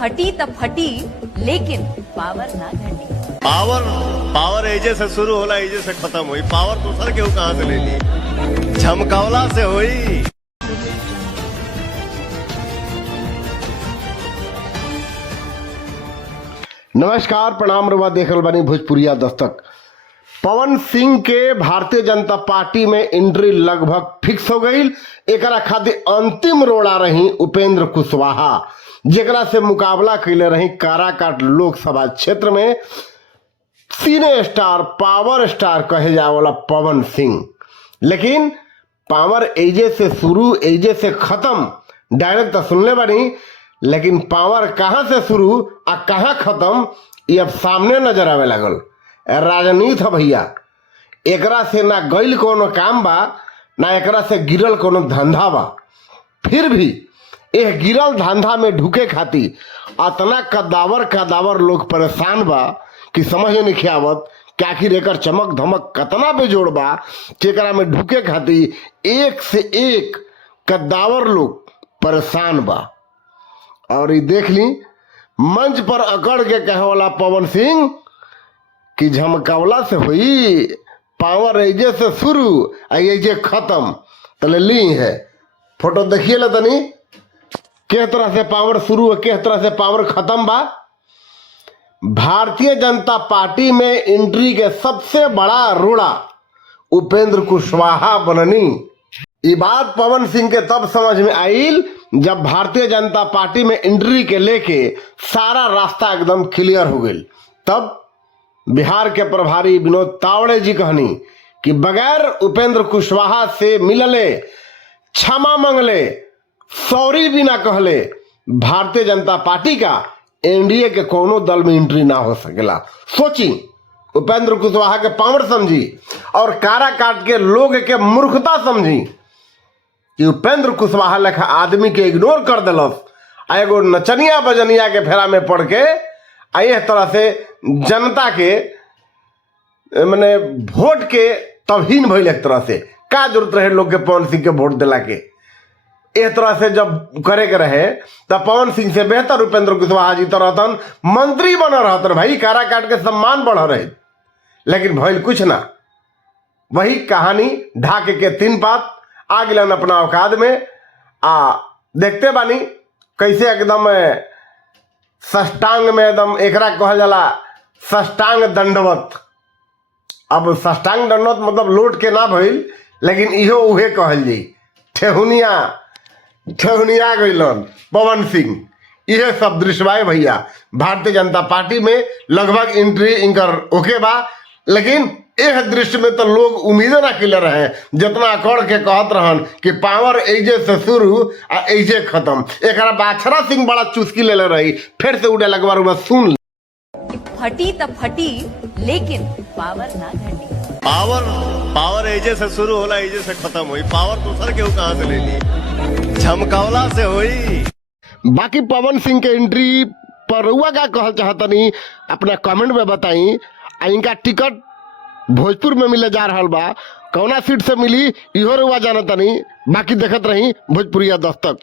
फटी त फटी लेकिन पावर ना घटी। पावर एजे से शुरू होला एजे से खत्म हुई। पावर दूसर के कहां से लेनी, झमकावला से हुई। नमस्कार, प्रणाम रवा देखल बानी भोजपुरिया दस्तक। पवन सिंह के भारतीय जनता पार्टी में एंट्री लगभग फिक्स हो गई। एकरा खातिर अंतिम रोड़ा रही उपेंद्र कुशवाहा, जेकरा से मुकाबला कैले रही काराकाट लोकसभा क्षेत्र में सिने स्टार, पावर स्टार कहे जाए वाला पवन सिंह। लेकिन पावर एजे से शुरू एजे से खत्म, डायरेक्ट तो सुनले बानी, लेकिन पावर कहां से शुरू आ कहां खत्म ये अब सामने नजर आवे लगल। राजनीति है भैया, एकरा से ना गइल कोनो काम बा, ना एकरा से गिरल कोनो धंधा बा। फिर भी यह गिरल धंधा में ढुके खातिर अतना कदावर लोग परेशान बा कि समझ नहीं आवत कि आखिर एकर चमक धमक कतना बेजोड़ बा कि एकरा में ढुके खातिर एक से एक कदावर लोग परेशान बा। और ये देख ली, मंच पर अकड़ के कहे वाला पवन सिंह कि झमकावला से हुई, पावर एजे से शुरू एजे खत्म। तले ली है फोटो देखिए ला तनी, किस तरह से पावर शुरू है, किस तरह से पावर खत्म बा। भारतीय जनता पार्टी में एंट्री के सबसे बड़ा रोड़ा उपेंद्र कुशवाहा बननी। ये बात पवन सिंह के तब समझ में आई जब भारतीय जनता पार्टी में एंट्री के लेके सारा रास्ता एकदम क्लियर हो गई। तब बिहार के प्रभारी विनोद तावड़े जी कहनी कि बगैर उपेंद्र कुशवाहा से मिलले, क्षमा मंगले, सॉरी भी ना कहले भारतीय जनता पार्टी का एनडीए के कोनो दल में एंट्री ना हो सकेला। सोची, उपेंद्र कुशवाहा के पावर समझी और काराकाट के लोग के मूर्खता समझी कि उपेंद्र कुशवाहा लेखा आदमी के इग्नोर कर दिलस, एगो नचनिया बजनिया के फेरा में पड़ के इस तरह से जनता के माने वोट के तवहीन भइल। एक तरह से का जरूरत रहे लोग के पवन सिंह के वोट दिला के। इस तरह से जब करे के रहे तब पवन सिंह से बेहतर उपेंद्र कुशवाहा जी तो रहतन, मंत्री बन रहतन भाई, काराकाट के सम्मान बढ़ रहे। लेकिन भइल कुछ ना, वही कहानी ढाके के तीन पात आ गिलन अपना औकात में। देखते बानी कैसे एकदम सष्टांग में एकदम एकरा कहल जाला सष्टांग दंडवत। अब सष्टांग दंडवत मतलब लौट के ना भइल, लेकिन इहो उहे कहल जी, ठेहुनिया गइलन पवन सिंह। यह सब दृश्य भैया भारतीय जनता पार्टी में लगभग एंट्री इनकर ओके बा। लेकिन यह दृश्य में तो लोग उम्मीदें ना किले रहे, जितना अकड़ के कहत रहन कि पावर एजे से शुरू आ एजे खत्म। एक बाछरा सिंह बड़ा चुस्की ले रही, फिर से उड़े लगवा बस सुन ली। फटी त फटी लेकिन पावर ना घटी। पावर एजे से शुरू होला एजे से खत्म हुई। पावर दूसर के कहां से लेनी, झमकावला से हुई। बाकी पवन सिंह के एंट्री पर रुआ का कहल चाहतनी अपना कमेंट में बताई। इनका टिकट भोजपुर में मिले जा रहा बा, कौना सीट से मिली इहो रुआ जानतनी। बाकी देखत रही भोजपुरिया दस्तक।